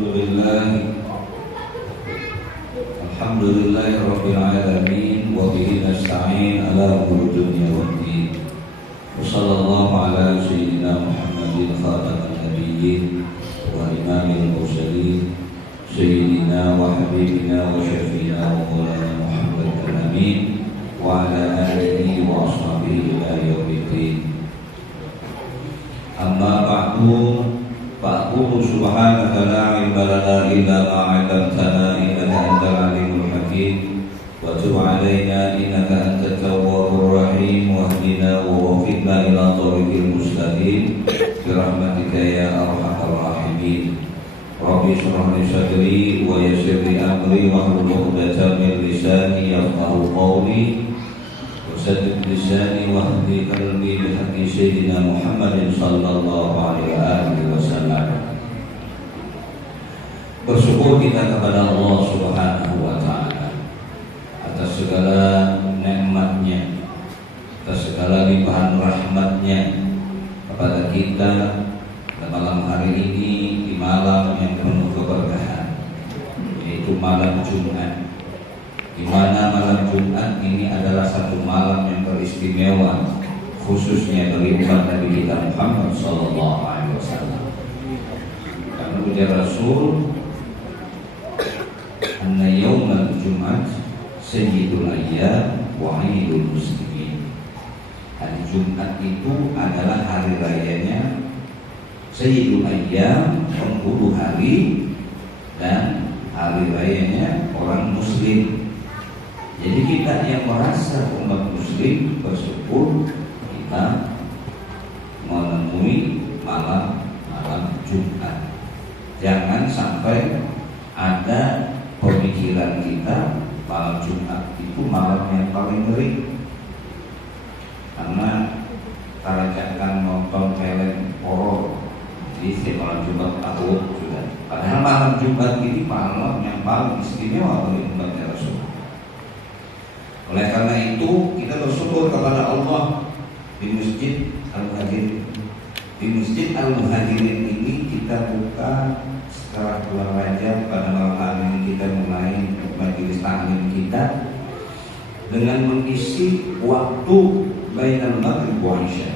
Rabbil alamin wa bihi nasta'in ala umuri dunya waddin. Wa sallallahu ala sayyidina Muhammadin khataman nabiyyin wa imamil mursalin sayyidina wa habibina wa syafiina wa maulana Muhammadin amin wa ala alihi wa ashabihi ila yaumiddin. Amma ba'du. Fa'qulu subhanaka la ilma lana illa ma 'allamtana innaka antal alimul hakim wa tub 'alaina innaka antat tawwabur rahim wahdina wa waffiqna ila thariqil mustaqim bi rahmatika ya arhamar rahimin. Rabbi shrah li sadri wa yassir li amri wahlul 'uqdatam min lisani yafqahu qawli saddid lisani wahdi qalbi bihaqqi sayyidina Muhammadin sallallahu alaihi wasallam. Bersyukur kita kepada Allah Subhanahu wa taala atas segala nikmat-Nya, atas segala limpahan rahmat-Nya kepada kita pada malam hari ini, di malam yang penuh keberkahan, yaitu malam Jumat. Di mana malam Jumat ini adalah satu malam yang teristimewa, khususnya bagi umat Nabi kita Muhammad sallallahu alaihi wasallam. Karena ujar Rasul, "Anna yaumal Jumat sayyidul ayyam wa 'idul muslimin." Hari Jumat itu adalah hari rayanya sayyidul ayyam, penghulu hari, dan hari rayanya orang muslim. Jadi kita yang merasa umat muslim bersyukur kita menemui malam Jumat. Jangan sampai ada pemikiran kita malam Jumat itu malam yang paling ngeri. Karena karajakan nonton film horor di malam Jumat takut juga. Padahal malam Jumat ini malam yang paling istimewa bagi umatnya Rasul. Oleh karena itu kita bersyukur kepada Allah di Masjid Al-Muhajirin. Di Masjid Al-Muhajirin ini kita buka setelah bulan Rajab. Pada malam hari ini kita mulai majelis taklim kita dengan mengisi waktu bainal maghrib wa isya,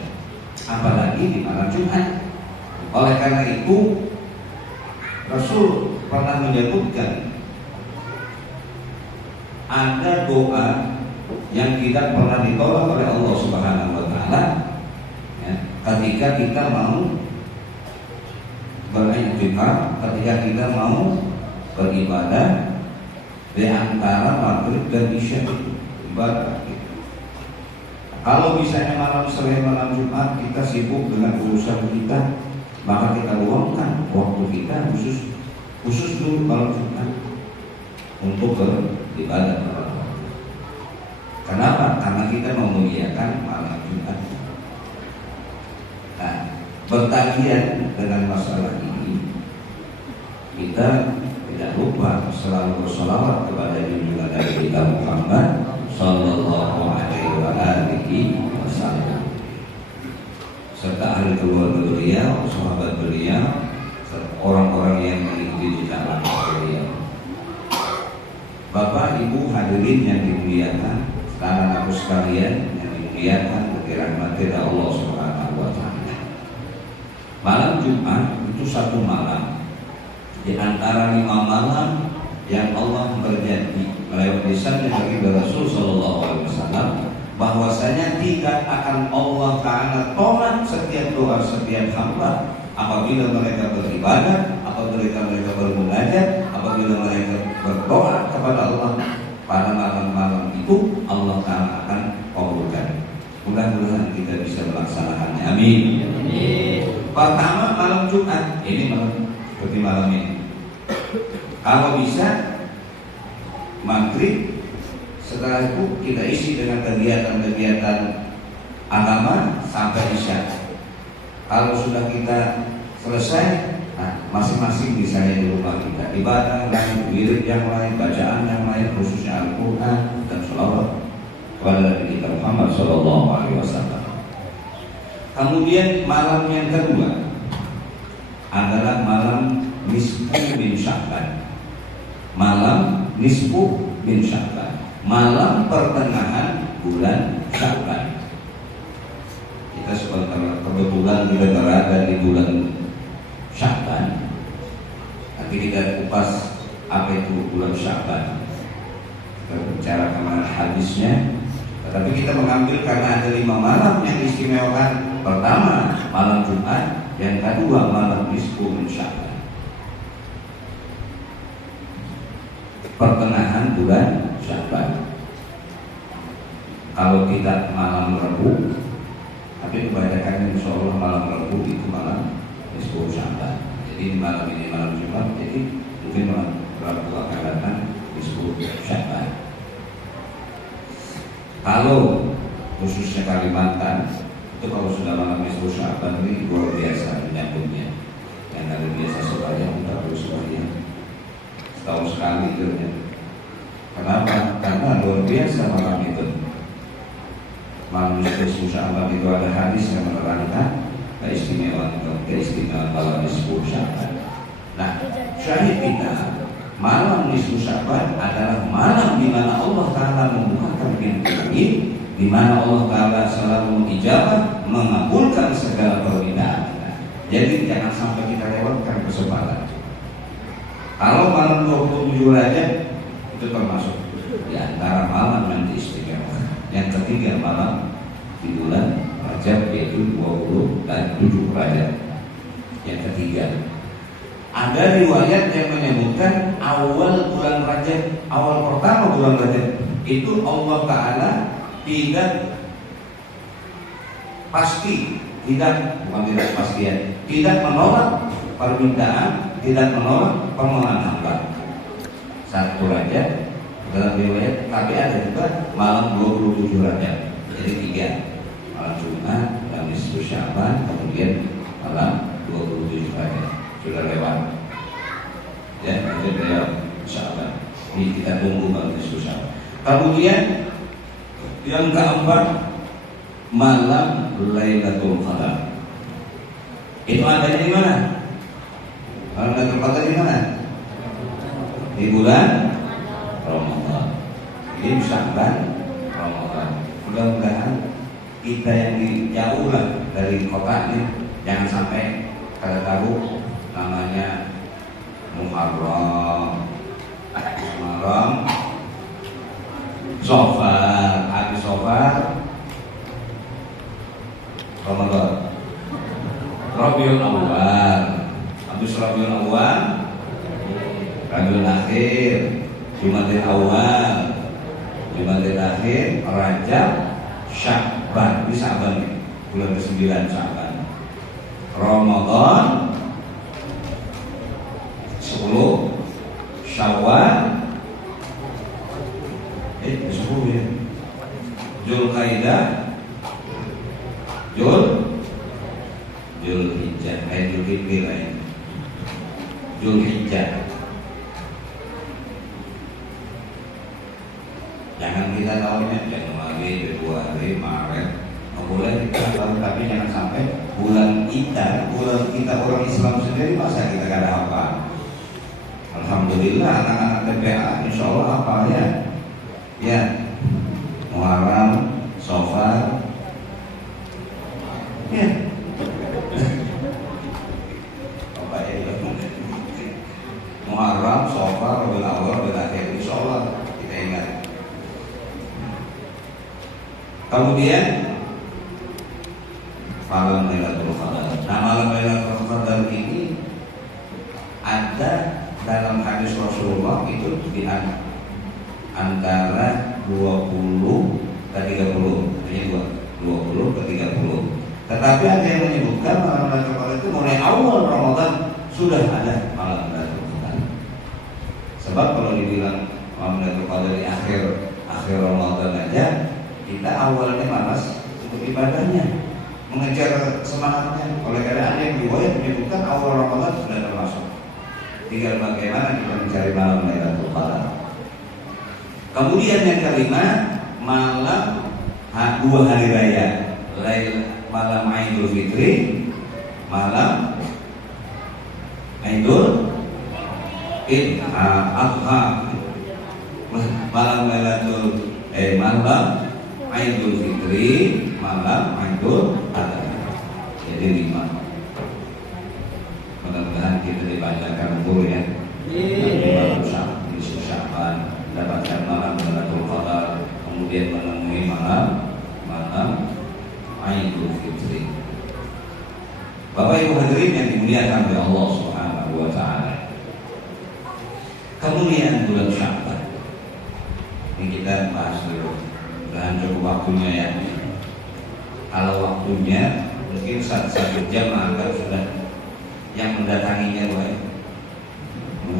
apalagi di malam Jumat. Oleh karena itu Rasul pernah menyebutkan ada doa yang tidak pernah ditolak oleh Allah Subhanahu wa taala, ya, ketika kita mau beriktikaf, ketika kita mau beribadah di antara maghrib dan isya, ibadah. Kalau misalnya malam selain malam Jumat kita sibuk dengan urusan kita, maka kita luangkan waktu kita khusus dulu malam Jumat untuk beribadah kepada Allah. Kenapa? Karena kita memuliakan malam Jumat. Nah, bertagihan dengan masalah ini, kita tidak lupa selalu bersolawat kepada junjungan Nabi kita Muhammad sallallahu alaihi wasallam, serta ahli keluarga beliau, sahabat beliau, orang-orang yang mengikuti jejak beliau. Bapak Ibu hadirin yang dimuliakan, anak-anakku sekalian yang dimuliakan dirahmati Allah Subhanahu wa taala. Malam Jumat itu satu malam di antara 5 malam yang Allah berjanji melalui lisan baginda Rasul sallallahu alaihi wasallam bahwasanya tidak akan Allah taala tolak setiap doa setiap hamba apabila mereka beribadah, apabila mereka bermunajat, apabila mereka berdoa kepada Allah pada malam-malam itu, Allah Ta'ala akan kabulkan. Mudah-mudahan kita bisa melaksanakannya. Amin. Pertama malam Jumat, ini malam seperti malam ini. Kalau bisa maghrib, setelah itu kita isi dengan kegiatan-kegiatan agama sampai isya. Kalau sudah kita selesai, nah, masing-masing misalnya di rumah kita ibadah lain, wirid yang lain, bacaan yang lain, khususnya Al-Quran dan sholawat kepada Nabi kita Muhammad sallallahu alaihi wasallam. Kemudian malam yang kedua adalah malam nisfu min Sya'ban. Malam nisfu min Sya'ban, malam pertengahan bulan Sya'ban. Kita sebentar kebetulan kita berada di bulan Sya'ban. Nanti kita kupas apa itu bulan Sya'ban. Kita bicara kemana hadisnya. Tetapi kita mengambil karena ada 5 malam yang diistimewakan. Pertama malam Jumat, yang kedua malam nisfu min Sya'ban, pertengahan bulan Sya'ban. Kalau tidak malam Rabu, tapi kebanyakan insya Allah malam Rabu itu malam nisfu Sya'ban. Jadi malam ini malam Jumat, jadi mungkin malam Rabu akan datang nisfu Sya'ban. Kalau khususnya Kalimantan, itu kalau sudah malam nisfu Sya'ban ini luar biasa menyambutnya. Yang ada biasa sembahyang, tidak perlu sembahyang setahun sekali itu ya. Kenapa? Karena luar biasa malam itu. Malam nisfu Sya'ban itu ada hadis yang menerangkan keistimewaan malam nisfu Sya'ban. Nah, syahid kita, malam nisfu Sya'ban adalah malam di mana Allah Ta'ala membukakan pintu langit, di mana Allah Ta'ala selalu mengijabah, mengabulkan segala permintaan kita. Jadi jangan sampai kita lewatkan kesempatan. Kalau malam 27 Rajab itu termasuk di antara malam yang diistimewakan. Yang ketiga malam di bulan Rajab, yaitu 27 Rajab. Yang ketiga, ada riwayat yang menyebutkan awal bulan Rajab, awal pertama bulan Rajab itu Allah Ta'ala tidak pasti, bukan tidak kepastian, tidak menolak permintaan, tidak menolak permohonan hamba. 1 Rajab dalam riwayat, tapi ada juga malam 27 Rajab. Jadi 3, malam Jumat, malam nisfu Sya'ban, kemudian malam 27 Rajab. Sudah lewat ya, itu lewat Sya'ban. Ini kita tunggu malam nisfu Sya'ban. Kemudian yang keempat, malam Lailatul Qadar. Itu adanya di mana? Malam Lailatul Qadar di mana? Di bulan Ramadan. Ini Sya'ban, Ramadan. Mudah-mudahan kita yang jauh lah dari kota ini jangan sampai kada tahu namanya Muharram, Safar, habis Safar, Ramadan, Rabiul Awal, habis Rabiul Awal, Rabiul Akhir, Jumadil Awal, Jumadil Akhir, Rajab, Sya'ban. Ini Sya'ban, bulan ke-9 Sya'ban. Ramadan 10, Syawal 10 ya. Zulkaidah, Zulhijjah, Zulhijjah. Jangan kita tahunya Januari, Februari, Maret. Boleh kita tahu, tapi jangan sampai bulan kita orang Islam sendiri masa kita gak ada apa. Alhamdulillah anak-anak TPA insya Allah apa ya Muharram, Safar ya apa ya Muharram, Safar, Rabiul Awal, Rabiul Akhir, insya Allah kita ingat. Kemudian malam Lailatul Qadar. Nah, malam Lailatul Qadar ini ada dalam hadis Rasulullah itu di antara 20 ke 30, artinya 20 ke 30. Tetapi ada yang menyebutkan malam Lailatul Qadar itu mulai awal Ramadan sudah ada malam Lailatul Qadar. Sebab kalau dibilang malam Lailatul Qadar di akhir Ramadan aja, kita awalnya malas untuk ibadahnya, mengejar semangatnya. Oleh karena ada yang riwayat menyebutkan awal Ramadan sudah termasuk. Tinggal bagaimana kita mencari malam Lailatul Qadar. Kemudian yang kelima, malam 2 hari raya, malam Idul Fitri, malam Idul Adha, malam malam Idul Fitri, malam Idul Adha. Jadi 5. Mudah-mudahan kita dipanjangkan umur ya. Malam Sya'ban, dapatkan malam Lailatul Qadar, kemudian menemui malam Idul Fitri. Bapak Ibu hadirin yang dimuliakan oleh Allah Subhanahu wa taala. Kemuliaan bulan Sya'ban. Ini kita bahas dulu. Dan cukup waktunya ya. Kalau waktunya mungkin 1 jam agar sudah yang mendatanginya boleh.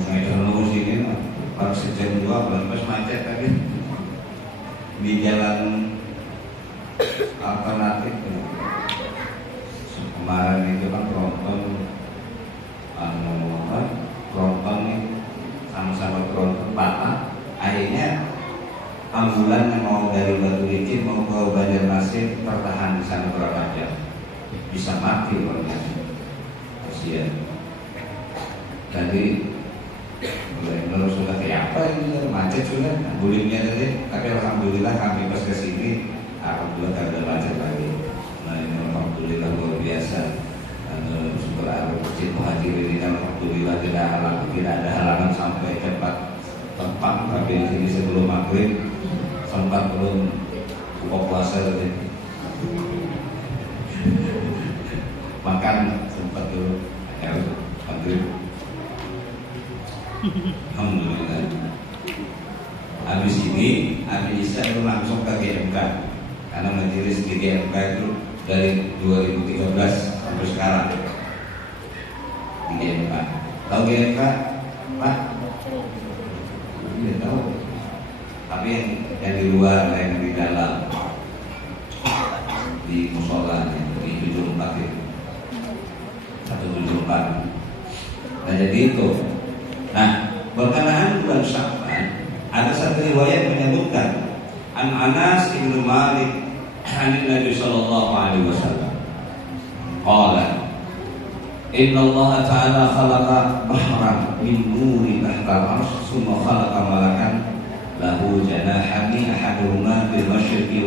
Saya terus ini baru 1 jam 2 belum pas macet tadi di jalan alternatif. Kemarin itu kan tronton nih sama-sama tronton patah. Akhirnya ambulan yang mau dari Batu Licin mau ke Banjarmasin tertahan di sana berapa jam, bisa mati orangnya. Kasihan. Jadi mulai sudah kayak apa ini macet sudah bulingnya tadi, tapi alhamdulillah kami pas kesini alhamdulillah tidak ada macet lagi. Nah ini alhamdulillah luar biasa. Sumber air Masjid Muhajirin ini alhamdulillah tidak ada halangan sampai tempat tapi di sini sebelum maghrib sempat belum buka puasa tadi. Makan sempat dulu maghrib. Alhamdulillah. Habis Isya itu langsung ke GMK karena majelis di GMK itu dari 2013 sampai sekarang di GMK. Tahu GMK, Pak? Tidak tahu. Tapi yang di luar, yang di dalam, di musola di 74 itu 174. Nah jadi itu. Nah berkenaan bulan Sya'ban, ada satu riwayat menyebutkan An Anas bin Malik an Nabi sallallahu alaihi wasallam qala inna Allah ta'ala khalaqa bahran min nuri tahta al-'arsy summa khalaqa malakan lahu janahani ahaduhuma bil masyriqi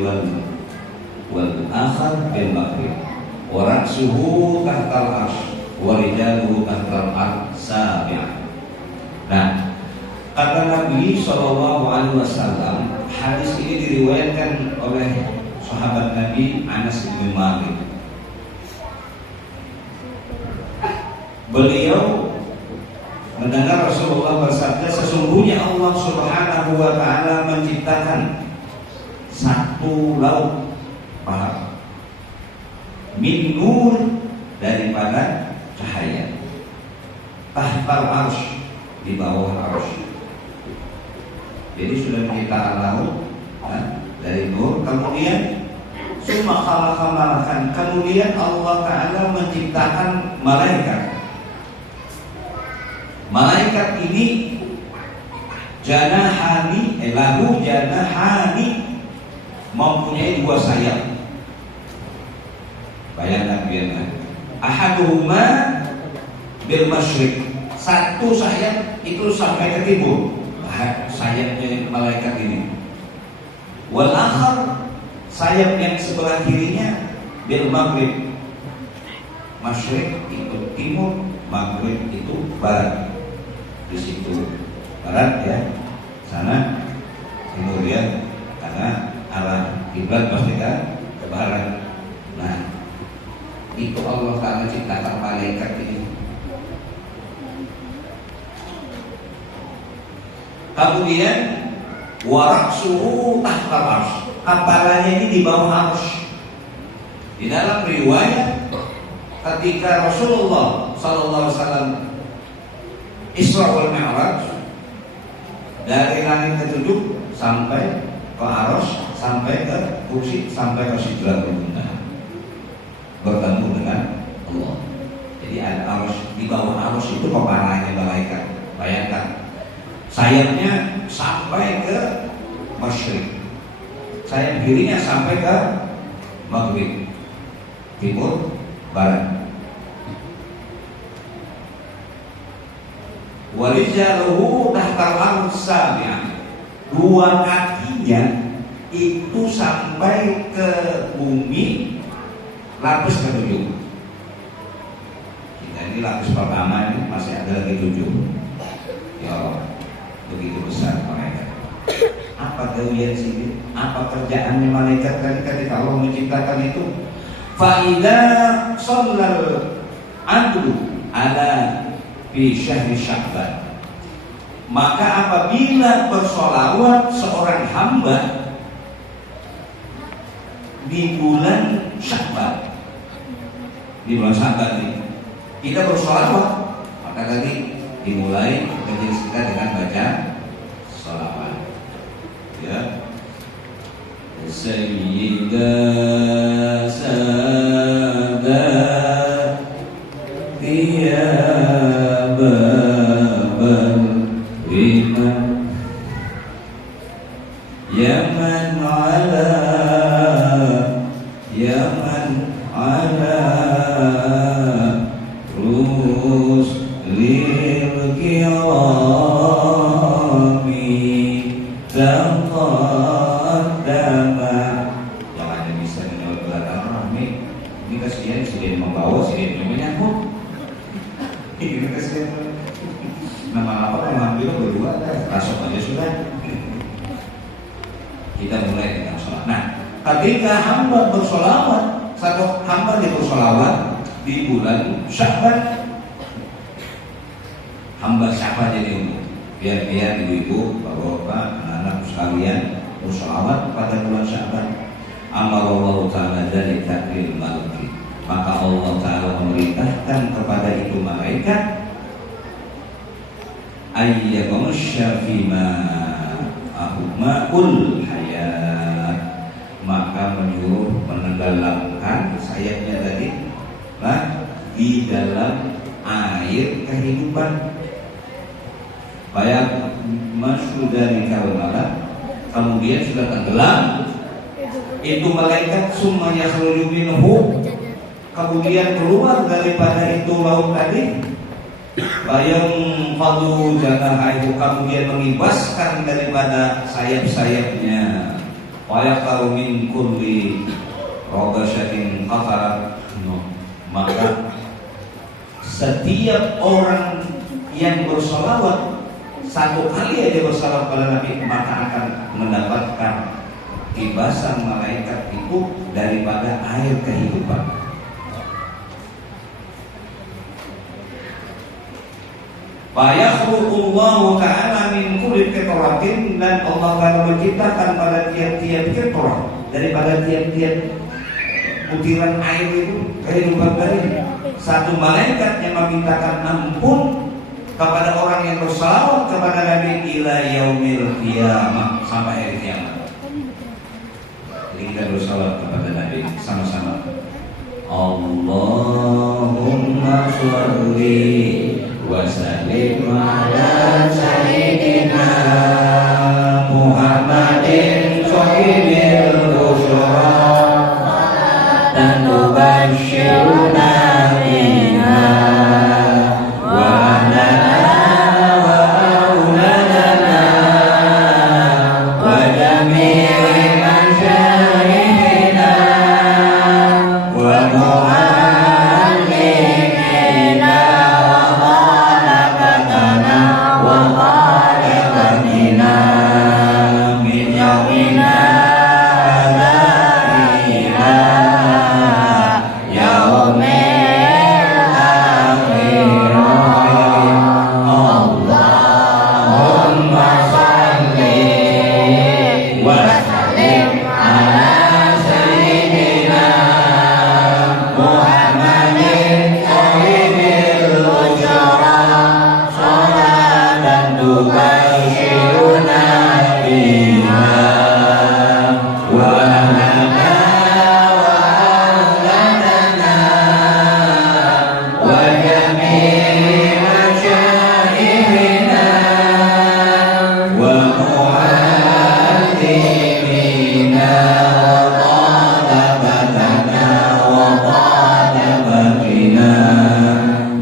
wal akhar bil maghrib wa ra'suhu tahta al-'arsy wa rijaluhu tahta al-'arsy sabi'ah. Nah, kata Nabi sallallahu alaihi wasallam, hadis ini diriwayatkan oleh sahabat Nabi Anas bin Malik. Beliau mendengar Rasulullah bersabda, sesungguhnya Allah Subhanahu wa taala menciptakan satu laut bahar min nur, daripada cahaya, tahtal arsy, di bawah arsy. Jadi sudah menciptakan laut dari nur, kemudian summa khalaqa malakan, kemudian Allah Ta'ala menciptakan malaikat. Malaikat ini lahu janahani, mempunyai 2 sayap. Bayangkan biarkan. Ahaduhuma bil masyriq, satu sayap itu sampai ke timur, sayapnya malaikat ini. Wal akhar, sayap yang sebelah kirinya bil maghrib, masyriq itu timur, maghrib itu barat. Di situ barat ya, sana timur ya, karena arah kiblat pasti kan ke barat. Nah, itu Allah Ta'ala ciptakan malaikat ini. Kemudian waraksuhu tahtal arsy, kepalanya ini di bawah arsy. Di dalam riwayat ketika Rasulullah sallallahu alaihi wasallam Isra wal Mi'raj, dari langit ke-7 sampai ke arsy, sampai ke kursi, sampai ke Sidratul Muntaha, bertemu dengan Allah. Jadi ada arsy, di bawah arsy itu kepalanya malaikat. Bayangkan, sayapnya sampai ke masyriq, sayap kirinya sampai ke maghrib, timur, barat. walijaluhu tahtal ardh sabi'ah, dua kakinya itu sampai ke bumi lapis ke-7. Kita ini lapis pertama ini masih ada lagi 7. Ya Allah, begitu besar malaikat. Apa kemudian sini? Apa kerjaannya malaikat ketika Allah menciptakan itu? Fa'idha shallal abdu ala fi syahri Sya'ban, maka apabila bersolawat seorang hamba di bulan Sya'ban, di bulan Sya'ban ini kita bersolawat, maka tadi dimulai majelis kita dengan baca sholawat. Ya, Sayyidah Sadat Tiyababal Riman Yaman ala Yaman ala Rus lil kirami taqaddama. Yang hanya bisa menyebut belakang rame. Ini kasihan sih membawa, sih menyangkut. Ini kasihan. Nama apa nama beliau berdua rasuk aja sudah. Kita mulai dengan sholat. Nah, ketika hamba bersolawat, satu hamba dia bersolawat di bulan Sya'ban, hamba siapa jadi umum? Biar ibu-ibu, bapak-bapak, anak-anak sekalian bersolawat pada bulan Sya'ban. Amarallahu ta'ala dzalika lil malaki, maka Allah Ta'ala memerintahkan kepada itu malaikat ayyaghamsya fima ahuma'ul hayat, maka menyuruh menenggelamkan sayapnya tadi di dalam air kehidupan. Bayak masuk dari malam, kemudian sudah tenggelam itu malaikat summa yakhruju minhu, kemudian keluar daripada itu laut tadi, bayang fadu janahaihu, kemudian mengibaskan daripada sayap-sayapnya, bayak tahu min kulli rogasyatin qatarat, maka setiap orang yang bersolawat satu kali aja bersalawat pada Nabi, maka akan mendapatkan ibasan malaikat itu daripada air kehidupan. Fayakhluqullahu ta'ala min kulli fitratin, dan Allah akan menciptakan pada tiap-tiap fitrah, daripada tiap-tiap butiran air itu kehidupan tadi satu malaikat yang memintakan ampun kepada orang yang bersalawat kepada Nabi ila yaumil qiyamah, sampai hari kiamat. Jadi kita bersalawat kepada Nabi sama-sama. Allahumma sholli wa sallim ala sayyidina Muhammadin sahibil busyra dan tubasyiruna biha wa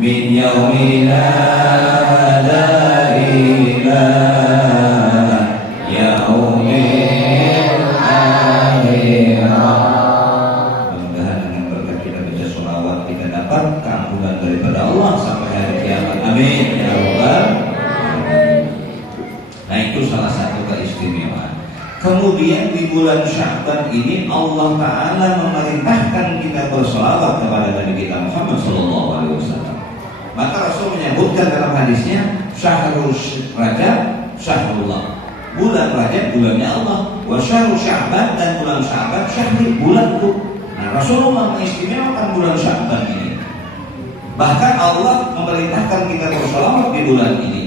min yaumina ila yaumil akhirah. Mudah-mudahan dengan berkat kita baca sholawat kita dapat keampunan daripada Allah sampai hari kiamat. Amin ya rabbal alamin. Nah, itu salah satu keistimewaan. Kemudian di bulan Sya'ban ini Allah Ta'ala memerintahkan kita berselawat kepada Nabi kita Muhammad SAW. Maka Rasul menyebutkan dalam hadisnya, Syahrul Rajab Syahrullah, bulan Rajab bulannya Allah, wa syahrul Sya'ban, dan bulan Sya'ban syahri, bulanku. Nah, Rasulullah mengistimewakan bulan Sya'ban ini. Bahkan Allah memerintahkan kita berselawat di bulan ini.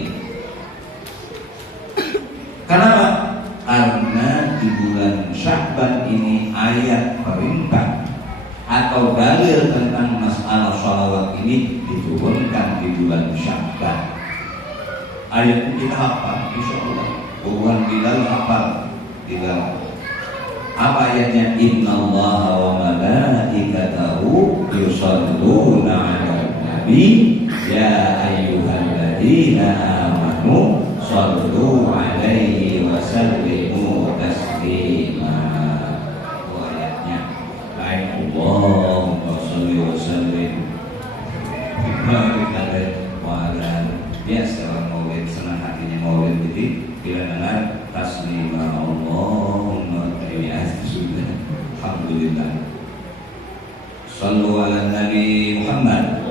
Kenapa? Karena di bulan Sya'ban ini ayat perintah atau dalil tentang masalah sholawat ini diturunkan di bulan Sya'ban. Ayat kita hafal, insya Allah. Bukan Bilal hafal, Bilal. Apa ayatnya? Innallaha wa malaikatahu yusholluna 'alan nabi ya ayyuhalladzina amanu shollu 'alaihi wa sallimu taslima. Itu ayatnya. Allahumma sholli wa sallim biasa orang maulid, senang hatinya maulid. Jadi bila dengar taslima Allahumma biasa sudah alhamdulillah. Sallu ala Nabi Muhammad.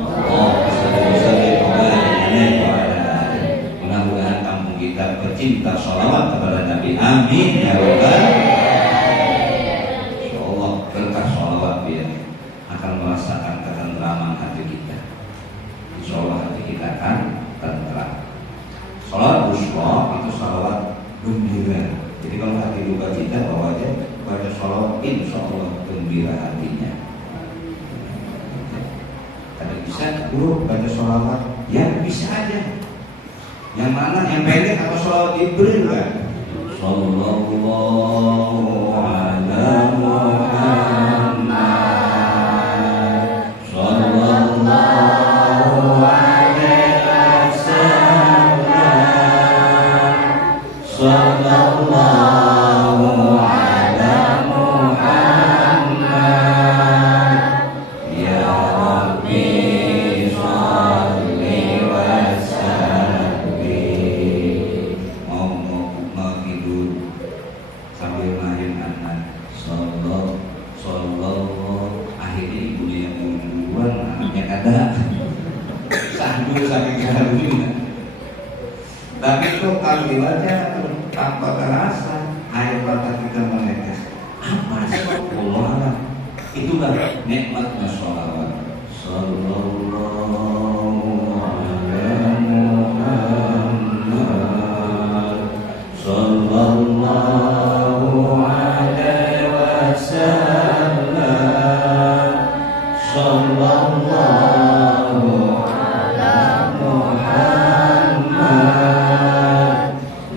Mudah-mudahan kampung kita pecinta sholawat kepada Nabi. Amin ya rabbal. Insyaallah berkah sholawat biar akan merasakan ketentraman hati kita. Insyaallah hati kita akan tentram. Sholawat busra itu sholawat gembira. Jadi kalau hati duka kita bawa aja baca sholawat, insyaallah gembira hatinya. Kalau bisa guru baca sholawat ya bisa aja. Yang mana? Yang pendek atau sholawat Jibril kan? Sallallahu ala Muhammad Sallallahu alaihi wasallam Sallallahu ala Muhammad Ya Rabbi sholli wa sallim. Mau tidur sambil main anak Sallallahu, akhirnya ibunya yang duluan, anaknya kada sambil saking harunya. Tapi itu kalau dibaca tanpa terasa air mata kita menetes. Apa sih Allah? Itulah nikmatnya sholawat. Sallallahu ala Muhammad Sallallahu alaihi wasallam Sallallahu ala Muhammad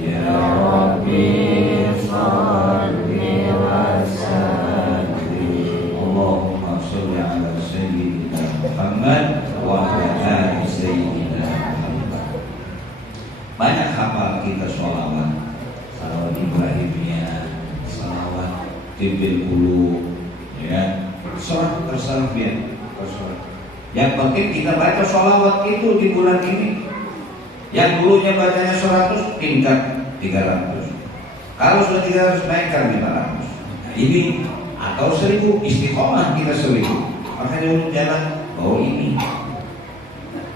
Ya Rabbi sholli wa sallim. Allahumma sholli ala sayyidina Muhammad wa ala ali sayyidina Muhammad. Banyak hafal kita sholawat. Salawat Ibrahimiyah, salawat Tibil Ulu, ya, terserah dia, terserah. Yang penting kita baca sholawat itu di bulan ini. Yang dulunya bacanya 100 tingkat 300. Kalau sudah 300 naikkan 500. Nah, ini atau 1000 istiqomah kita 1000. Makanya jalan bawa ini.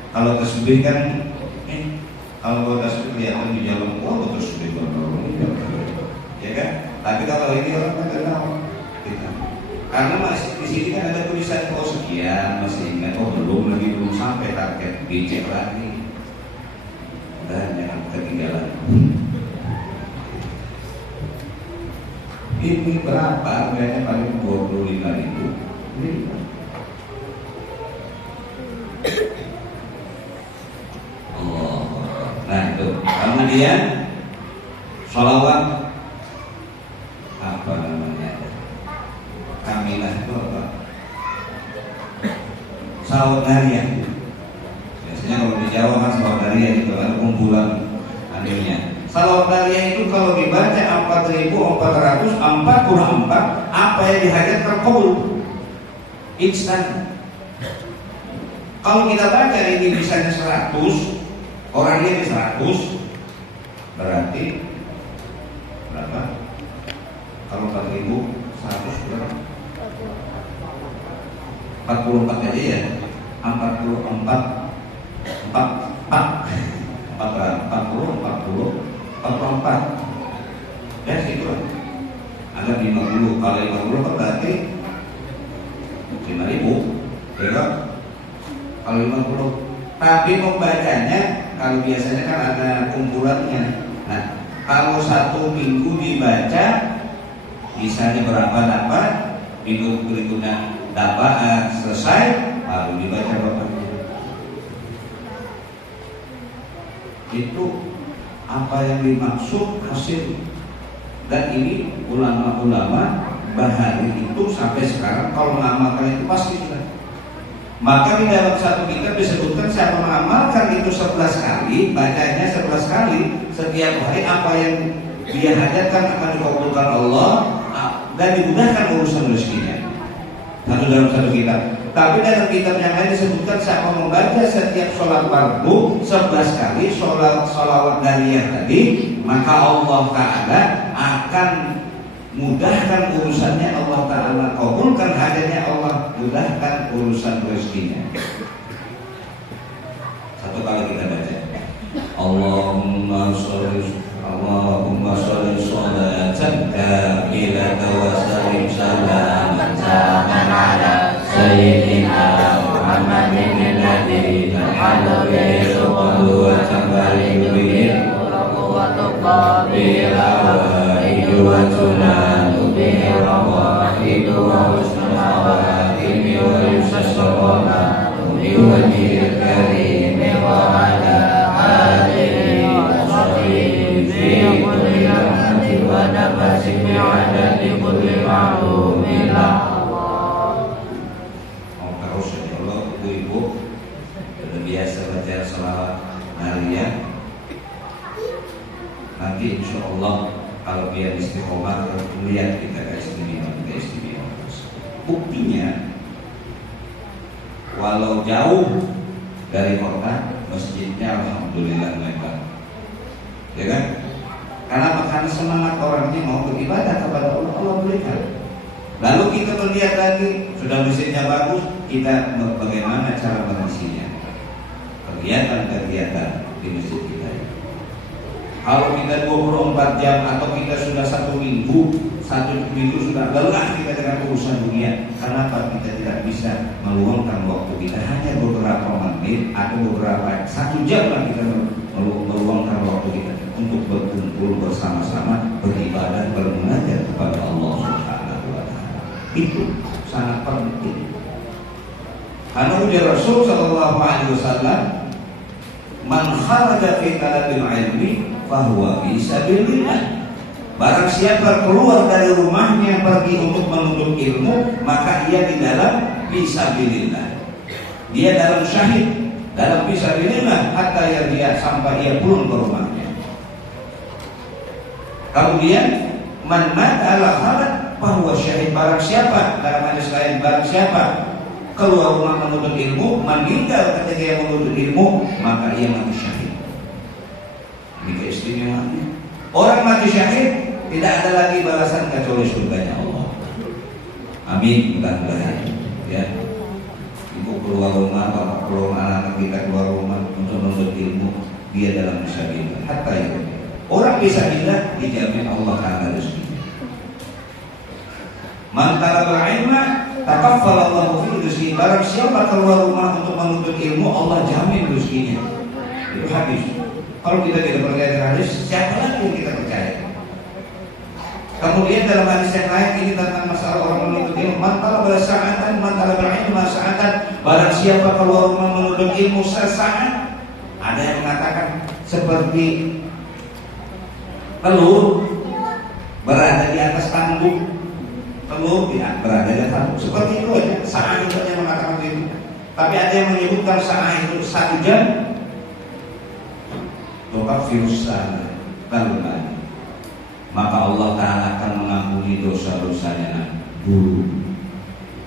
Kalau tasbih kan kalau tasbih kelihatan di jalan, oh tasbih ya kan? Tapi kalau ini orang kan tahu kita. Karena masih di sini kan ada tulisan oh sekian, masih ingat, oh belum sampai target, dicek lagi. Dan jangan ketinggalan. Ini berapa? Kayaknya paling 25.000. Oh, nah itu. Kemudian sholawat apa namanya? Kamilah itu apa? Sholawat harian. Biasanya kalau di Jawa kan sholawat harian itu ada kumpulan akhirnya. Salawat Dariyah itu kalau dibaca 4.400, 4 kurang 4, apa yang dihajatkan kabul instan. Kalau kita baca ini misalnya 100, orangnya 100, berarti berapa? Kalau 4.100 berapa? 44 aja ya. 44 ya situ lah. Ada 50, kalau 50 berarti 5.000 ya kan? Kalau 50, tapi membacanya kalau biasanya kan ada kumpulannya. Nah, kalau 1 minggu dibaca misalnya berapa dapat, minggu berikutnya dapat selesai, baru dibaca bapaknya. Itu apa yang dimaksud hasil. Dan ini ulama-ulama bahari itu sampai sekarang kalau mengamalkan itu pasti sudah. Maka di dalam satu kitab disebutkan siapa mengamalkan itu 11 kali, bacanya 11 kali setiap hari, apa yang dia hajatkan akan dikabulkan Allah dan dimudahkan urusan rezekinya. Satu dalam satu kitab. Tapi dalam kitab yang lain disebutkan siapa membaca setiap sholat fardu 11 kali sholawat dariyah tadi, maka Allah Ta'ala akan mudahkan urusannya, Allah Ta'ala kabulkan hajatnya, Allah mudahkan urusan rezekinya. Satu kali kita baca Allahumma sholli sholatan kamilatan wa sallim salaman taman ala sayyidina Muhammadin alladzi tanhalu bihi al-qulub wa tanbaligu bihi wa tuqabilu wa tunanu bihi rawahidu wa husnul hawatimi wa yusassalama bi wajhil karim wa ala alihi wa sahbihi fi kulli rahmatin wa nafasin bi adadi kulli ma'lumin lahu. Ibu sudah biasa baca salawat Dariyah, nanti insya Allah kalau dia istiqomah melihat kita keistimewaan. Buktinya, walau jauh dari kota, masjidnya alhamdulillah lebar, ya kan? Karena semangat orangnya mau beribadah kepada Allah, Allah berikan. Lalu kita melihat lagi, sudah masjidnya bagus, kita bagaimana cara mengisinya? Kegiatan-kegiatan di masjid kita. Kalau kita 24 jam atau kita sudah 1 minggu sudah lelah kita dengan urusan dunia, kenapa kita tidak bisa meluangkan waktu kita hanya beberapa menit atau beberapa 1 jam lah kita meluangkan waktu kita untuk berkumpul bersama-sama, beribadah, bermunajat kepada Allah Subhanahu wa Ta'ala. Itu sangat penting. Karena ujar Rasul sallallahu alaihi wasallam, "Man kharaja fi talabil ilmi fahuwa fi sabilillah." Barang siapa keluar dari rumahnya pergi untuk menuntut ilmu, maka ia di dalam fisabilillah. Dia dalam syahid, dalam fisabilillah hatta dia sampai ia pulang ke rumahnya. Kemudian man mata ala khalad fahuwa syahid. Barang siapa, dalam hadis lain, barang siapa keluar rumah menuntut ilmu, meninggal ketika ia menuntut ilmu, maka ia mati syahid. Ini keistimewaannya. Orang mati syahid tidak ada lagi balasan kecuali surganya Allah. Amin. Mudah-mudahan ya. Ibu keluar rumah, bapak keluar, anak-anak kita keluar rumah untuk menuntut ilmu, dia dalam fisabilillah. Hatta ya. Orang fisabilillah dijamin Allah Ta'ala rezekinya. Man talabal ilma takaffal Allah fi rizqi. Barang siapa keluar rumah untuk menuntut ilmu, Allah jamin rezekinya. Itu hadis. Kalau kita tidak percaya dengan hadis, siapa lagi yang kita percaya? Kemudian dalam hadis yang lain ini tentang masalah orang menuntut ilmu, man talabal sa'atan, man talabal ilma sa'atan. Barang siapa keluar rumah menuntut ilmu sesaat, ada yang mengatakan seperti telur berada di atas tanduk. Telur berada di atas tanduk, seperti itu aja. Saat itu yang mengatakan itu. Tapi ada yang menyebutkan saat itu 1 jam. tukaffirus tanubani, maka Allah Ta'ala akan mengampuni dosa-dosanya dulu.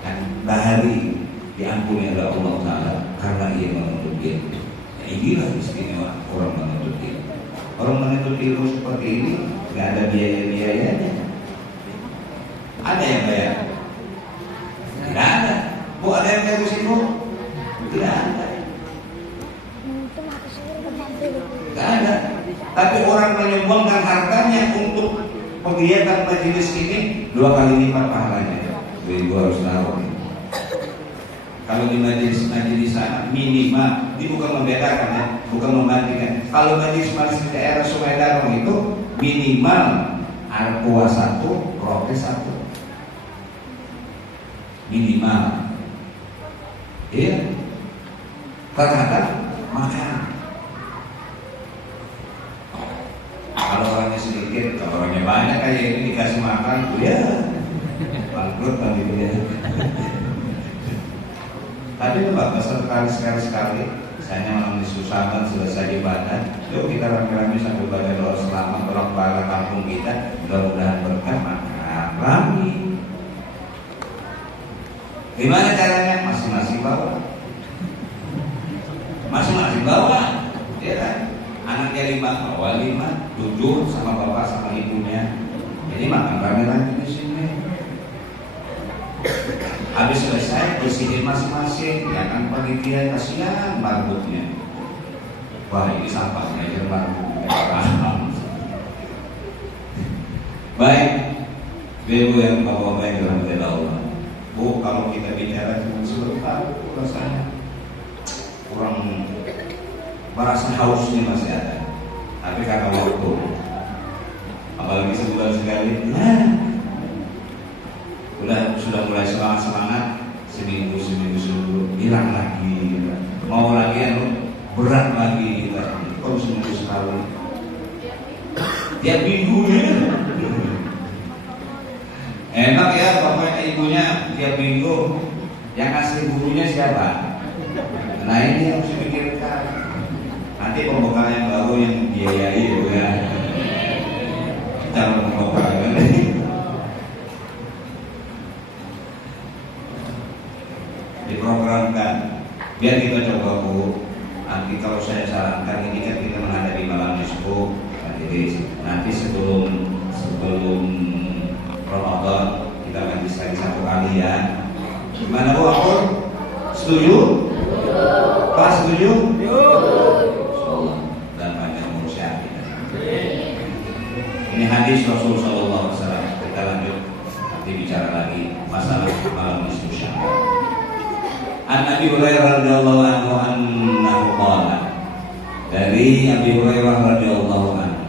Kan bahari diampuni oleh Allah Ta'ala karena ia menuntut ilmu. Ya, inilah istimewa orang menuntut ilmu. Orang menuntut ilmu seperti ini nggak ada biaya-biayanya. Ada yang bayar? Tidak ada. Bu, ada yang bayar situ? Tidak ada. Tidak ada. Tapi orang menyumbangkan hartanya untuk kegiatan majelis ini 2 kali lipat pahalanya. Ibu harus tahu. Kalau di majelis sana minimal, ini bukan membedakan ya, bukan membandingkan. Kalau majelis di daerah Sungai Darong itu minimal arpoa 1, roke 1, minimal. Iya. Terkadang makan. Kalau orangnya sedikit, kalau orangnya banyak kayak ini dikasih makan, ya bangkrut kan gitu ya. Tadi tuh Pak, sekali saya malam disusahkan selesai ibadah. Yuk kita rame-rame sambil baca doa selamat orang bala kampung kita, mudah-mudahan berkah makan rame. Gimana caranya? Masing-masing bawa. Masing-masing bawa, ya kan? Anaknya 5, bawa 5, 7 sama bapak sama ibunya. Jadi makan rame-rame di sini. Habis selesai bersihin masing-masing, ya kan panitia, kasihan marbutnya. Wah ini sampahnya aja marbutnya. Baik, ibu yang bapak yang dirahmati Allah. Bu, kalau kita bicara cuma sebentar, rasanya kurang, merasa hausnya masih ada. Tapi karena waktu, apalagi sebulan sekali, sudah mulai semangat, seminggu hilang lagi, mau lagi berat lagi, kalau seminggu sekali, tiap minggunya enak ya, pokoknya ibunya tiap minggu yang ngasih gurunya siapa? Nah ini harus dipikirkan. Nanti pembekalan yang baru yang biayai ya, cara pembekalan diprogramkan. Biar kita coba Bu, nanti kalau saya sarankan, ini kan kita menghadapi malam nisfu, jadi nanti sebelum Ramadan kita majlis lagi 1 kali ya. Gimana Bu? Aku setuju? Pak setuju? Dan banyak manusia kita. Ini hadis Rasul Sallallahu Alaihi Wasallam. Kita lanjut nanti bicara lagi masalah malam nisfu Sya'ban. An Abi Hurairah radhiyallahu anhu annahu qala, dari Abi Hurairah radhiyallahu anhu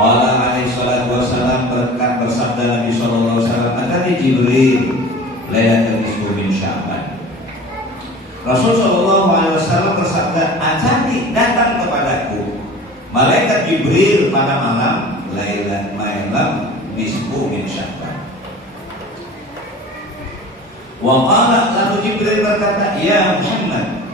qala alaihi salatu wassalam, bersabda Nabi sallallahu alaihi wasallam, atani Jibril lailatul nisfu min Sya'ban. Rasul sallallahu alaihi wasallam bersabda, atani, datang kepadaku malaikat Jibril pada malam malam nisfu min Sya'ban. Wa qala, lalu Jibril berkata, ya Muhammad,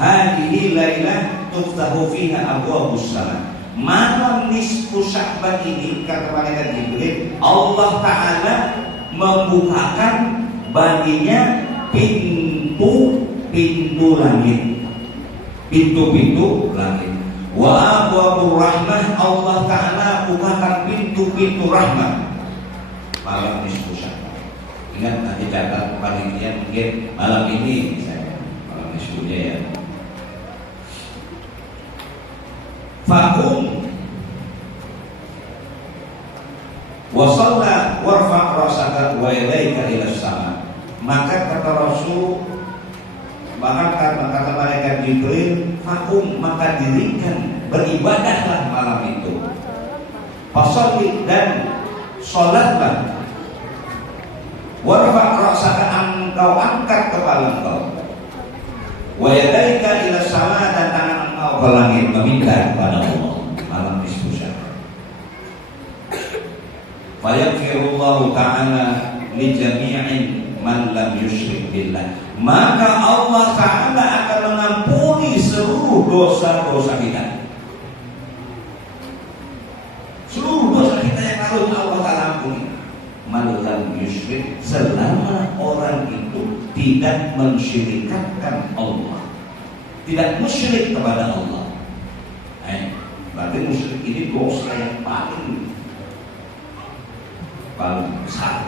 hadhihi lailah tuftahu fiha abwabus salam. Malam nisfu Sya'ban ini, kata malaikat Jibril, Allah Ta'ala membukakan baginya pintu-pintu langit, pintu-pintu langit. Wa abwabur rahmah, Allah Ta'ala bukakan pintu-pintu rahmat malam nisfu Sya'ban. Ingat nanti catat panitia mungkin malam ini misalnya malam nisfunya ya. Faqum wa shalla warfa' ra'saka wa yadayka ila as-sama. Maka kata Rasul, bahkan kata malaikat Jibril, faqum, maka dirikan, beribadahlah malam itu. Fasholli, dan sholatlah. Warfa' ra'saka, engkau angkat kepala engkau. Wa yadaika ila sama, dan tangan engkau ke langit meminta kepada Allah malam nisfu Sya'ban. Fa yaghfirullahu ta'ala li jami'in man lam yusyrik billah. Maka Allah Ta'ala akan mengampuni mengampuni seluruh dosa-dosa kita. Seluruh dosa kita yang harus Allah Ta'ala ampuni. Malam yusyrik, selama orang itu tidak mensyirikkan Allah, tidak musyrik kepada Allah. Berarti musyrik ini dosa yang paling besar.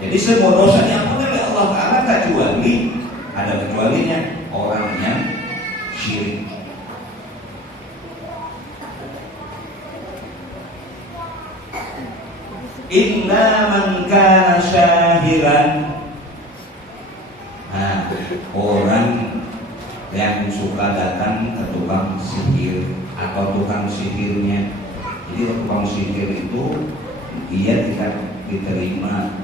Jadi semua dosa diampuni oleh Allah Ta'ala kecuali, ada kecualinya, orang yang syirik. Inna man kana syahiran. Nah, orang yang suka datang ke tukang sihir atau tukang sihirnya. Jadi tukang sihir itu dia tidak diterima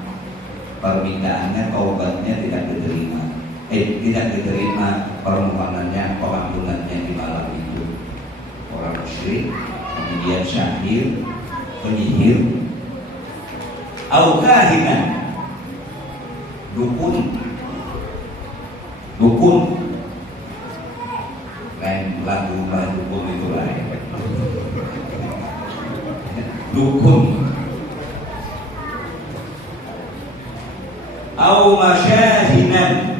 permintaannya, taubatnya tidak diterima. Tidak diterima permohonannya, pengampunannya di malam itu. Orang musyrik, kemudian syahir, penyihir, au kahinan, dukun, lagu dukun itu lain. Dukun, au masyahinan,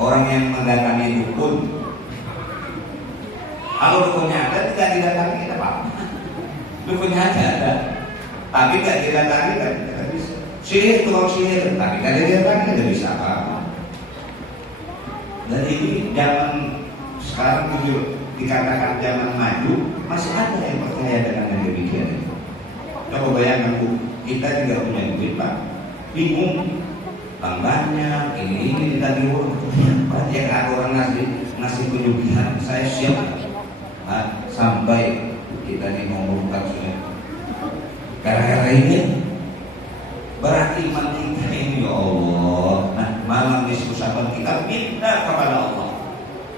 orang yang mendatangi dukun. Kalau dukunnya ada, tidak didatangi, tidak apa-apa. Dukunnya aja ada, tapi tidak didatangi, tidak bisa. Sihir, tukang sihir, tapi tidak didatangi, tidak bisa apa-apa. Dan ini zaman sekarang dikatakan zaman maju, masih ada yang percaya dengan yang demikian itu. Coba bayangkan, kita tidak punya duit, Pak, bingung, tambahnya ini ditagih orang. Banyak orang ngasih penyugihan, saya siap. Sampai kita mengurungkan sudah gara-gara ini, berarti iman kita ini, ya Allah. Nah, malam diskusapan kita minta kepada Allah.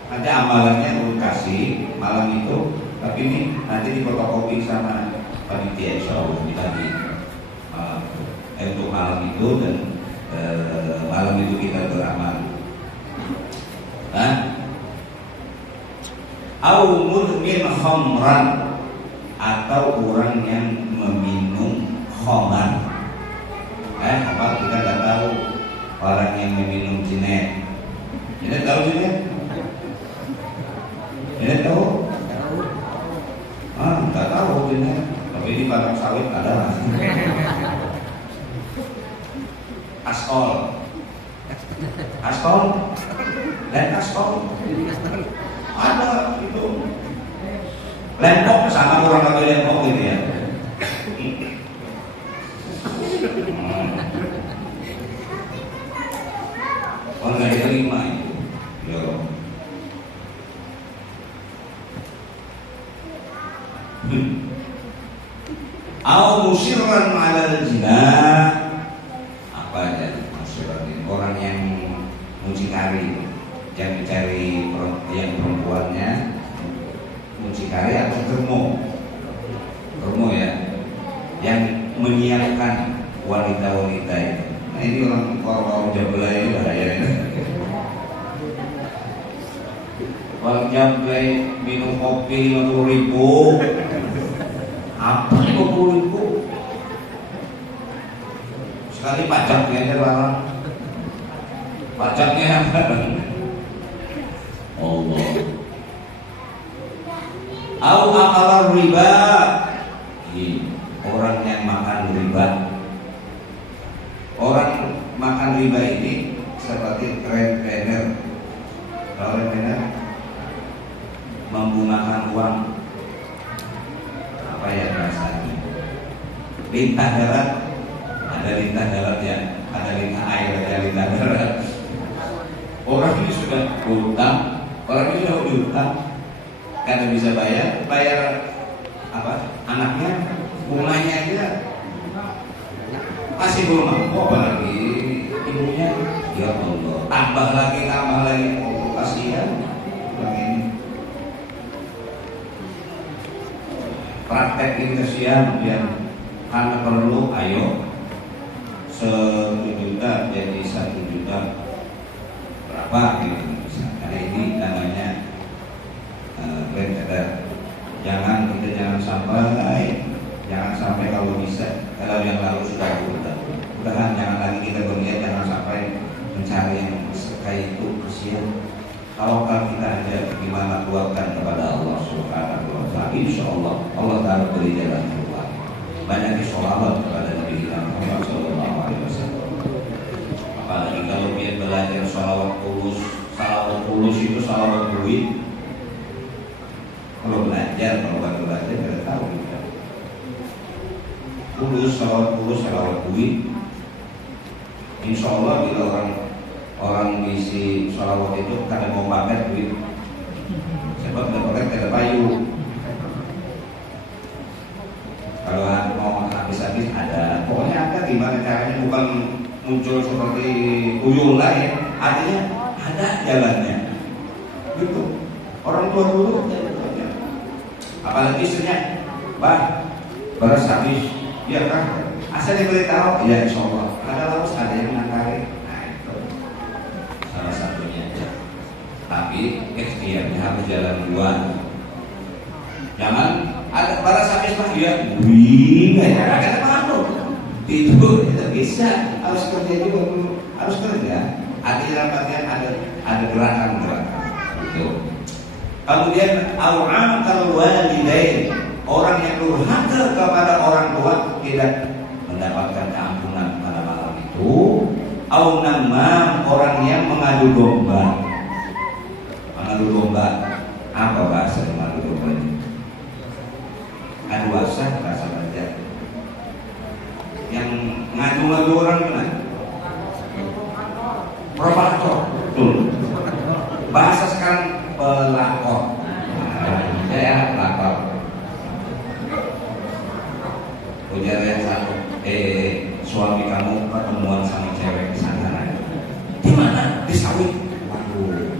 Nanti amalannya ulun kasih malam itu, tapi ini nanti difotokopi sama panitia, insya Allah dibagi untuk malam itu, dan malam itu kita beramal. Au mudmin khamran, atau orang yang meminum khamar. Apa kita nggak tahu orang yang meminum jinet. Jinet tahu jinet? Jinet tahu? Nggak tahu jinet. Tapi di padang sawit ada. Askol, dan askol. Ada itu lempok, sama orang kata lempok gitu ya. Orang nggak diterima itu. Yo. Au musirran 'alal zina. Apa aja musirran ini? Orang yang mucikari, yang mencari yang perempuannya mucikari atau germo ya, yang menyiapkan wanita-wanita itu. Nah, ini orang Jablay ini bahaya ini. Orang Jablay minum kopi 50.000, apa 50.000? Sekali pajaknya aja barang, pajaknya apa? Allah. Au akala riba, orang yang makan riba. Orang makan riba ini seperti rentenir. Kalau rentenir menggunakan uang apa ya rasanya? Lintah darat, ada lintah darat ya, ada lintah air, ada lintah darat. Orang ini sudah berutang, orang ini sudah berutang, karena bisa bayar apa? Anaknya, bunganya aja masih belum mampu, apalagi ibunya. Ya Allah, tambah lagi, oh, kasihan orang ini. Praktek ini kasihan, yang karena perlu, ayo 1 juta jadi 1 juta berapa gitu. Karena ini namanya brand kadar. Jangan sampai kalau bisa, kalau yang lalu sudah mudah-mudahan jangan lagi kita berniat, jangan sampai mencari yang kayak itu, kesian. Kalau kita aja gimana keluarkan kepada Allah Subhanahu wa Ta'ala, insya Allah Allah Ta'ala beri jalan keluar. Banyak sholawat kepada Nabi kita Muhammad Sallallahu Alaihi Wasallam. Apalagi kalau dia belajar sholawat tulus itu sholawat duit. Kalau belajar kita tahu kita. Sholawat duit. Insya Allah bila orang ngisi sholawat itu kada mau pakai duit, sebab tidak pakai kada payu. Kalau mau habis-habis ada, pokoknya ada gimana caranya, bukan muncul seperti tuyul lah ya. Artinya ada jalannya. Gitu. Orang tua dulu, apalagi istrinya, beras habis, ya kan? Asal diberitahu, ya insya Allah. Ada yang menangkari. Salah satunya, tapi ikhtiarnya harus jalan duluan. Jangan ada balas habis mah dia bingung ya, karena malu itu tidak bisa, harus kerja juga dulu, harus kerja. Artinya ada gerakan itu. Kemudian al-aqal walidain, orang yang durhaka kepada orang tua tidak mendapatkan keampunan pada malam itu. Au namam, orang yang mengadu domba. Apa bahasa mengadu domba ini? Adu asah bahasa kerja. Yang ngadu orang mana? Provokator. Betul. Bahasa sekarang pelakor. Ya, pelakor. Ujar yang satu, suami kamu pertemuan sama cewek di sana. Di mana? Di sawit. Waduh,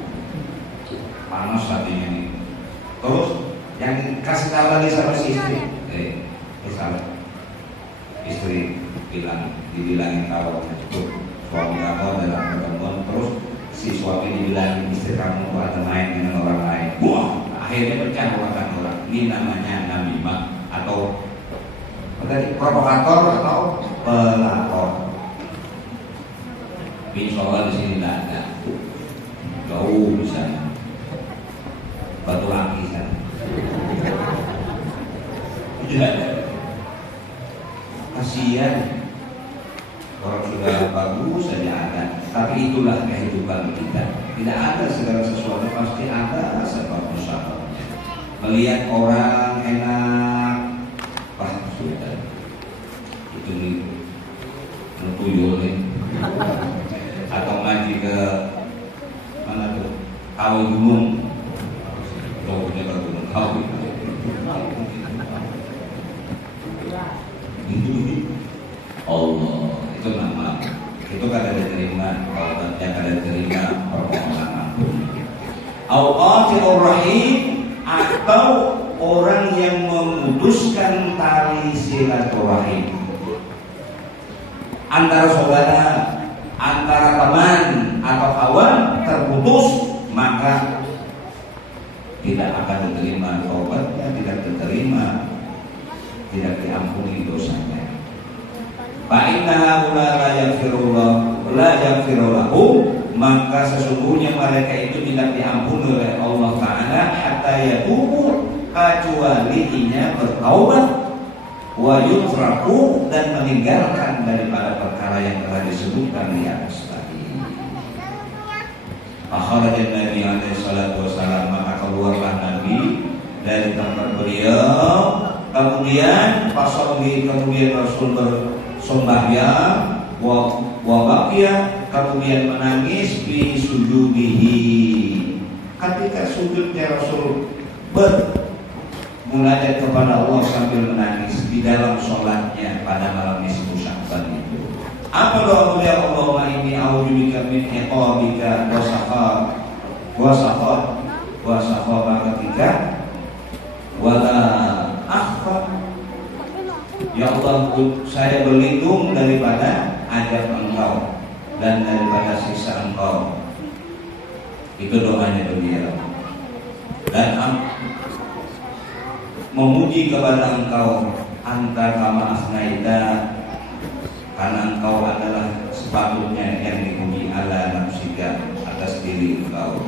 panas hatinya nih. Terus yang kasih tahu lagi sama si istri, misalnya istri dibilangin kalau itu suami kamu dalam pertemuan, terus si suami dibilangin istri kamu ada main dengan orang lain. Wah, akhirnya pecah orang. Ini namanya namimah atau provokator atau pelakor. Insya di sini tidak ada, jauh di sana, Batu Laki sana. Tidak ada. Kasihan orang sudah bagus saja ada, tapi itulah kehidupan kita. Tidak ada segala sesuatu, pasti ada sebab musababnya. Melihat orang enak, sudah itu nih tuyul nih, atau ngaji ke mana tuh Kawi Gunung, jauhnya ke Gunung Kawi. Allah itu nama itu kada diterima, obatnya kada diterima permohonan ampun. Al-Qatirur Rahim, atau orang yang memutuskan tali silaturahim antara saudara, antara teman atau kawan terputus, maka tidak akan diterima taubatnya, tidak diterima, tidak diampuni dosanya. Fa'innaha la yaghfirullahu, maka sesungguhnya mereka itu tidak diampuni oleh Allah Ta'ala hatta yatubu, kecuali inya bertaubat, wa yutraku, dan meninggalkan daripada perkara yang telah disebutkan di atas tadi. Akhrajan Nabi alaihi salatu wasallam, maka keluarlah Nabi dari tempat beliau, kemudian kemudian Rasul bersembahyang, wa baqiya, kemudian menangis bi sujudihi, ketika sujudnya Rasul munajat kepada Allah sambil menangis di dalam sholatnya pada malam nisfu Sya'ban itu. Apa doa beliau? Allahumma inni a'udzubika min iqabika wa sakhatika wa la akhfa. Ya Allah, saya berlindung daripada azab dan daripada siksa engkau. Itu doanya beliau. Dan memuji kepada engkau anta kama asnaida, karena engkau adalah sepatutnya yang dipuji ala nafsika, atas diri engkau.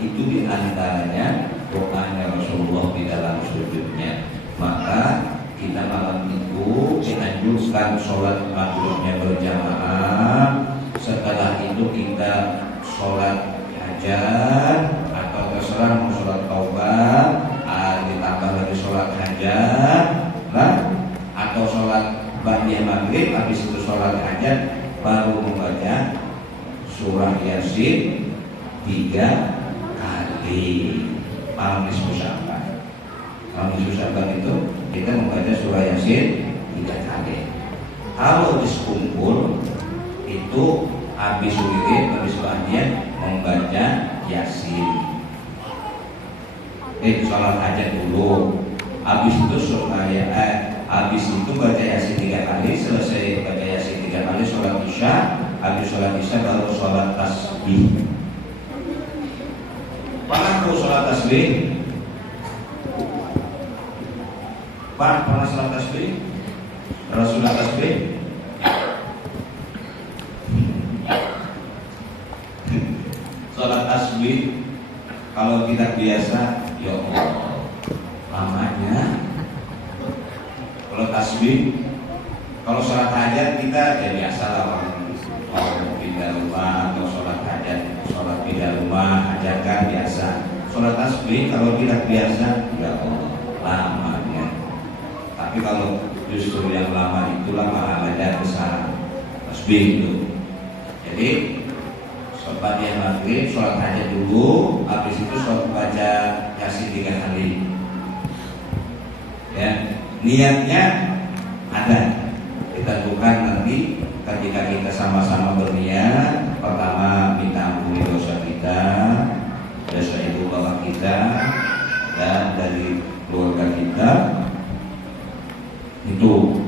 Itu diantaranya doanya Rasulullah di dalam sujudnya. Maka kita malam itu dianjurkan sholat maghribnya berjamaah. Setelah itu kita sholat hajat, atau terserah mau sholat taubat, ditambah lagi sholat hajat, atau sholat ba'diyah maghrib, habis itu sholat hajat, baru membaca surah Yasin 3 kali. Malam nisfu Sya'ban. Malam nisfu Sya'ban itu kita membaca surah Yasin 3 kali. Kalau dikumpul itu habis wirid, habis ba'diyah membaca Yasin. Sholat hajat dulu. Habis itu habis itu baca Yasin 3 kali. Selesai baca Yasin 3 kali sholat Isya. Habis sholat Isya baru sholat tasbih. Pernah tuh sholat tasbih? Pak, pernah sholat tasbih? Pernah sholat tasbih? Sholat tasbih kalau kita biasa, ya Allah, lamanya. Kalau tasbih, kalau sholat hajat kita ya biasa lah, orang pindah rumah atau sholat hajat, sholat pindah rumah, hajatkan biasa. Sholat tasbih kalau kita biasa, ya Allah, lamanya. Tapi kalau justru yang lama itulah pahalanya besar, tasbih itu. Jadi sholat yang maghrib, sholat hajat dulu, habis itu sholat baca Yasin 3 kali. Ya, niatnya ada, ditentukan nanti ketika kita sama-sama berniat. Pertama minta ampuni dosa kita, dosa ibu bapak kita, dan dari keluarga kita. Itu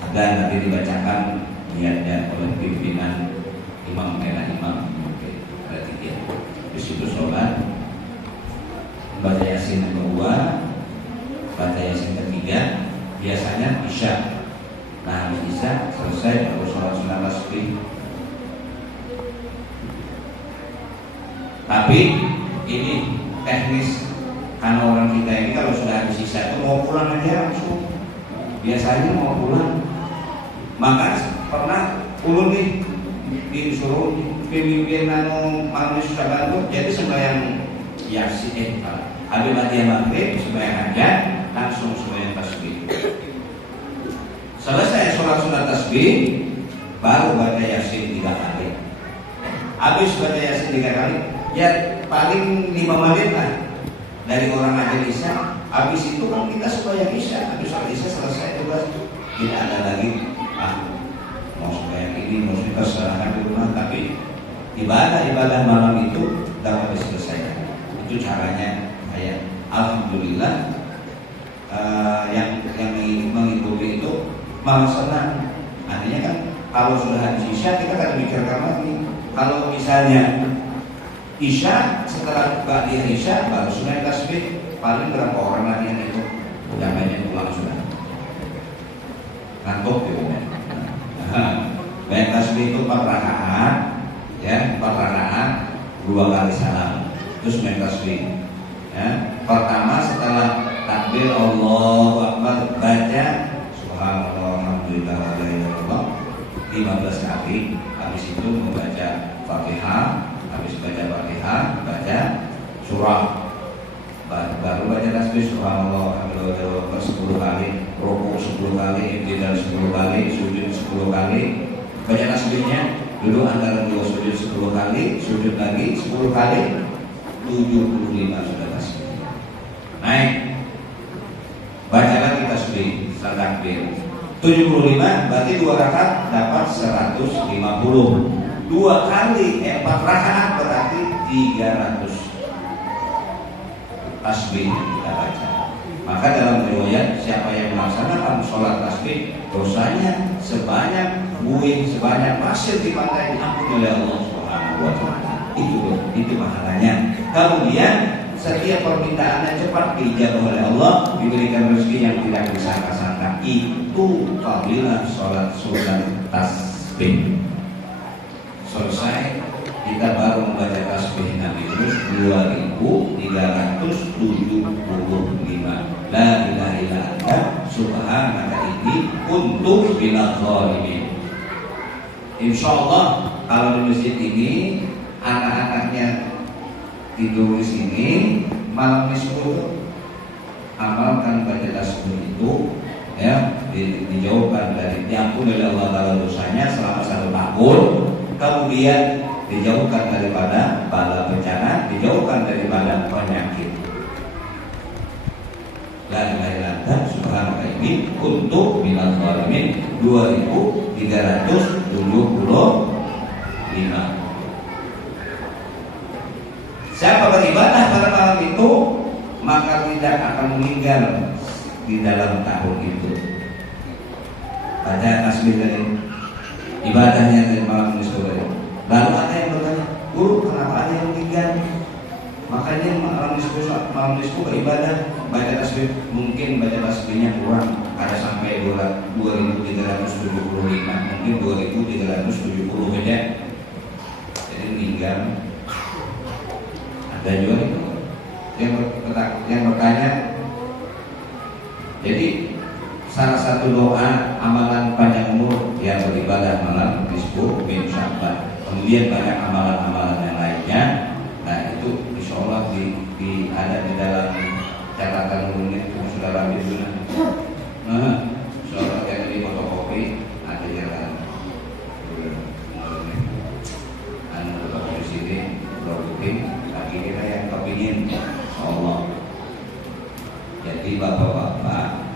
ada nanti dibacakan niatnya oleh pimpinan imam, imam. Di situ sholat, baca Yasin yang kedua, baca Yasin ketiga, biasanya Isya. Nah, habis Isya selesai baru sholat sunat tasbih. Tapi ini teknis, karena orang kita ini kalau sudah habis Isya itu mau pulang aja langsung. Biasanya mau pulang. Maka pernah ulun nih disuruh pemimpin malam Sya'ban itu, jadi sembahyang Yasin, habis ba'diyah maghrib sembahyang hajat, langsung sembahyang tasbih. Selesai sholat sunat tasbih, baru baca Yasin 3 kali. Habis baca Yasin 3 kali, ya paling 5 menit lah dari orang ajar Isya. Habis itu kan kita sembahyang Isya, habis sholat Isya selesai tugas, tidak ada lagi mau sembahyang ini, mau kita serahkan di rumah. Tapi ibadah malam itu dapat diselesaikan. Itu caranya. Ya, alhamdulillah, yang mengikuti itu malah senang. Artinya kan kalau sudah habis Isya kita kan mikirkan lagi. Kalau misalnya Isya, setelah ba'diyah Isya baru sunat tasbih, paling berapa orang lagi yang ikut? Udah banyak pulang sudah. Ngantuk gitu kan. Baik tasbih itu 4 rakaat, ya 4 rakaat, 2 kali salam, terus main tasbih. Ya, pertama setelah takbir Allahu Akbar baca Subhanallah Alhamdulillah wa la ilaha illallah 15 kali. Habis itu membaca Fatihah, habis baca Fatihah baca surah, baru baca tasbih Subhanallah Alhamdulillah 10 kali, rukuk 10 kali, i'tidal 10 kali, sujud 10 kali, baca tasbihnya duduk antara 2 sujud 10 kali, sujud lagi 10 kali, 75 sudah tasbih. Naik, baca lagi tasbih setelah takbir 75, berarti 2 rakaat dapat 150. 2 kali 4 rakaat berarti 300 tasbih kita baca. Maka dalam riwayat, siapa yang melaksanakan sholat tasbih, dosanya sebanyak buih, sebanyak pasir di pantai diampuni oleh Allah Subhanahu wa taala. Itu pahalanya. Kemudian setiap permintaannya cepat diijabah oleh Allah, diberikan rezeki yang tidak disangka-sangka. Itu fadilah sholat sunat tasbih. Selesai, kita baru membaca tasbih Nabi Yunus 2375. La ilaha illa anta subhanaka inni kuntu minadz zalimin. Insyaallah kalau di masjid ini anak-anaknya tidur di sini, malam nisfu amalkan baca tasbih itu, ya, dijauhkan dari diampuni oleh Allah Taala dosanya selama 1 tahun. Kemudian dijauhkan daripada bala bencana, dijauhkan daripada penyakit. La ilaha illa anta subhanaka inni kuntu minadz zalimin 2375. Siapa beribadah pada malam itu, maka tidak akan meninggal di dalam tahun itu. Baca tasbih dari ibadahnya dari malam nisfu. Lalu ada yang bertanya, guru, kenapa ada yang meninggal? Makanya malam nisfu beribadah, baca tasbih. Mungkin baca tasbihnya kurang, ada sampai 2375, mungkin 2370 aja. Jadi meninggal. Ada juga yang bertanya. Jadi salah satu doa amalan panjang umur yang beribadah malam nisfu bin Sya'ban. Kemudian banyak amalan-amalan yang lainnya. Nah itu insya Allah ada di dalam catatan umumnya sudah rapi dulu. Soal yang di fotokopi ada jalan. Anu fotokopi sini, fotokopi lagi kita yang kepingin, Allah. Jadi bapak-bapak,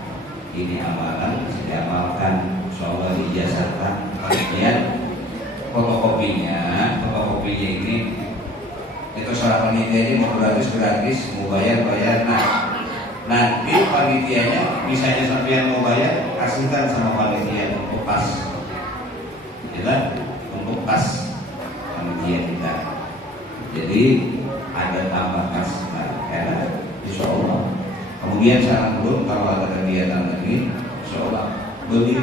ini amalan bisa diamalkan, insya Allah dijazahkan. Kemudian fotokopinya ini itu seorang panitia ini mau gratis, mau bayar. Nah, nanti panitianya misalnya sampai mau bayar, kasihkan sama panitia untuk pas, ya, untuk pas panitia kita. Jadi ada tambah kas, insya Allah. Kemudian saran dulu kalau ada kegiatan lagi, insya Allah beli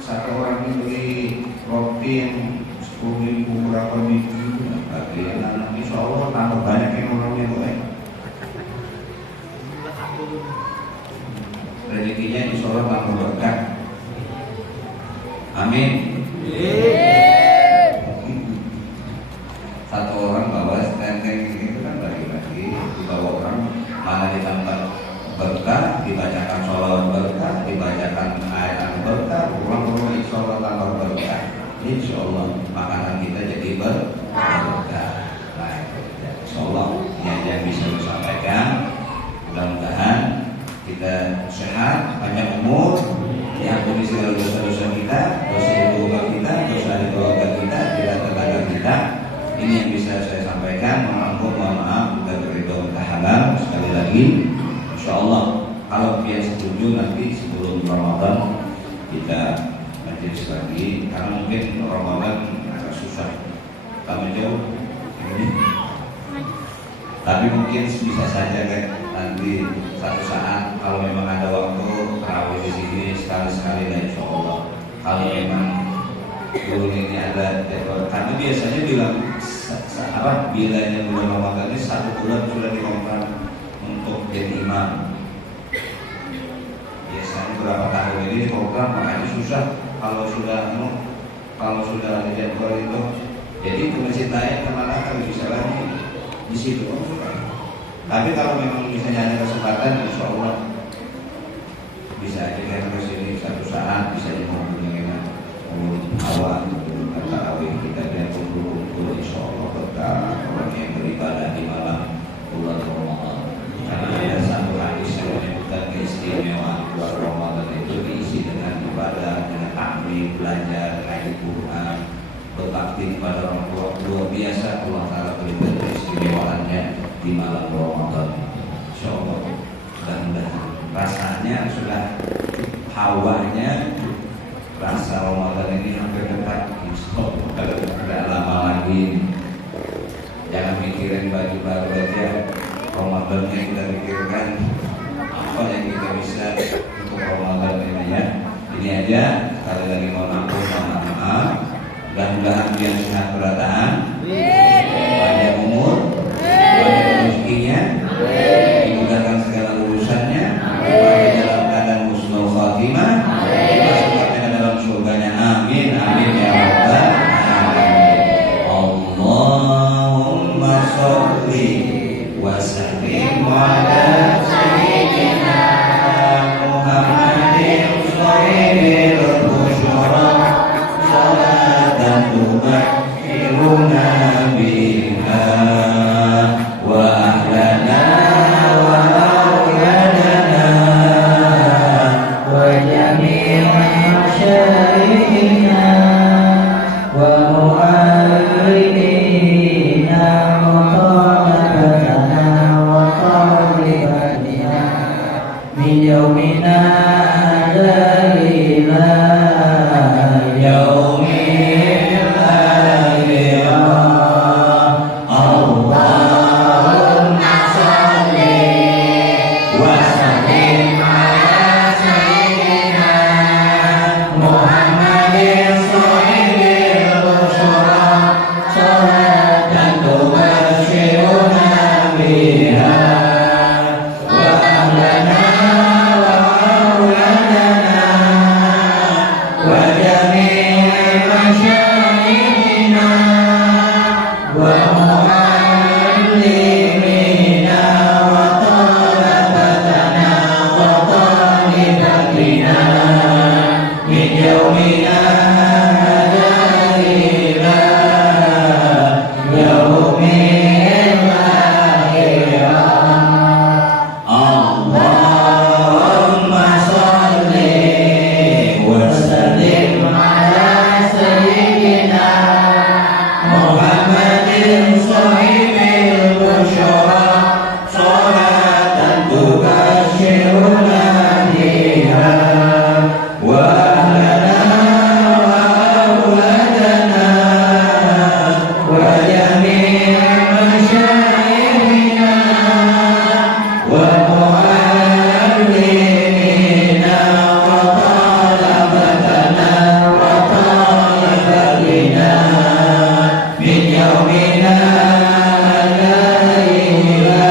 satu orang ini beli roti yang 10.000 berapa ribu, bagian anak insya Allah tambah banyak yang orangnya boleh. Rezekinya insya Allah tambah berkah. Amin. Satu orang bawa stenteng itu kan bagi-bagi, dibawa orang mana di tempat berkah, dibacakan sholawat berkah, dibacakan ayat berkah, pulang-pulang insya Allah tambah berkah. Insya Allah makanan kita jadi berkah. Nah, insya Allah yang bisa disampaikan. Mudah-mudahan kita sehat, panjang umur, diampuni segala dosa-dosa kita, dosa ibu bapak kita, dosa adik keluarga kita, tidak tetangga kita. Ini yang bisa saya sampaikan. Mohon maaf, kita berdoa minta halal. Sekali lagi, insya Allah kalau dia setuju nanti sebelum Ramadan kita majelis lagi, karena mungkin Ramadan agak susah, tambah jauh ini. Tapi mungkin bisa saja kan nanti satu saat kalau memang ada waktu terawih di sini sekali-sekali lah insya Allah. Kalau memang dulu ini ada jadwal, karena biasanya bilang bilanya bulan Ramadan ini 1 bulan sudah dikontrak untuk jadi imam. Biasanya berapa tahun ini dikontrak, makanya susah kalau sudah ada jadwal itu. Jadi ke masjid lain kemana kalau bisa lagi di situ. Tapi kalau memang misalnya ada kesempatan, insya Allah bisa aja kita ke sini satu saat, bisa menghubungi awal tarawih kita dan kumpul insya Allah berkah orang yang beribadah di malam bulan Ramadan. Karena ada satu hadis yang menyebutkan keistimewaan bulan Ramadan itu diisi dengan ibadah, dengan takbir, belajar, ngaji Quran, berbakti kepada orang tua. Luar biasa Allah Taala berikan keistimewaannya di malam Ramadan. Insya Allah mudah-mudahan rasanya sudah hawanya rasa Ramadan ini hampir dekat. Tidak lama lagi. Jangan mikirin baju baru aja, Ramadannya kita pikirkan apa yang kita bisa untuk Ramadan ini ya. Ini aja, sekali lagi mohon maaf. Mudah-mudahan dia sehat berataan, panjang umur, banyak rezekinya, dimudahkan segala urusannya, dalam keadaan husnul khatimah, dimasukkan dalam surganya. Amin, amin ya rabbal alamin. Allahumma sholli wa sallim ala sayyidina Muhammadin shahidil busyara salatan tumakkiruna biha wa ahlana wa auladana wa jami'a masyayikhina wa mu'allimina wa talabatana wa talibatina min yawmina hadha ila yaumil akhirah. Allahumma sholli wa sallim ala sayyidina Muhammadin shahidil busyara salatan tubasyiruna biha wa ahlana wa auladana wa jami'a masyayikhina wa mu'allimina wa talabatana wa talibatina min yawmina hadha ila yaumil akhirah. Allahumma sholli wa sallim ala sayyidina Muhammadin shahidil busyara salatan tubasyiruna biha wa ahlana wa auladana wa jami'a masyayikhina wa mu'allimina wa talabatana wa talibatina min yawmina hadha ila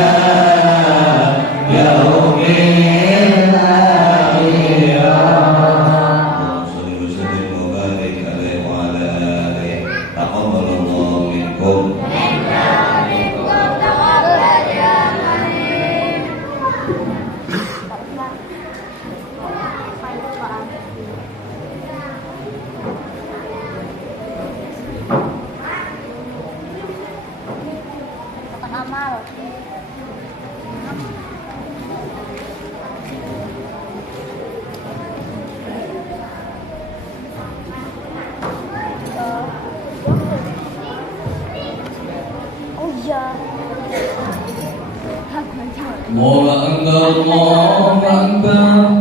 yaumil akhirah. Sallallahu alaihi wa barik alaihi wa ala alihi. Taqabbalallahu minkum. Amal. Oh iya. Allahu Akbar, Allahu Akbar.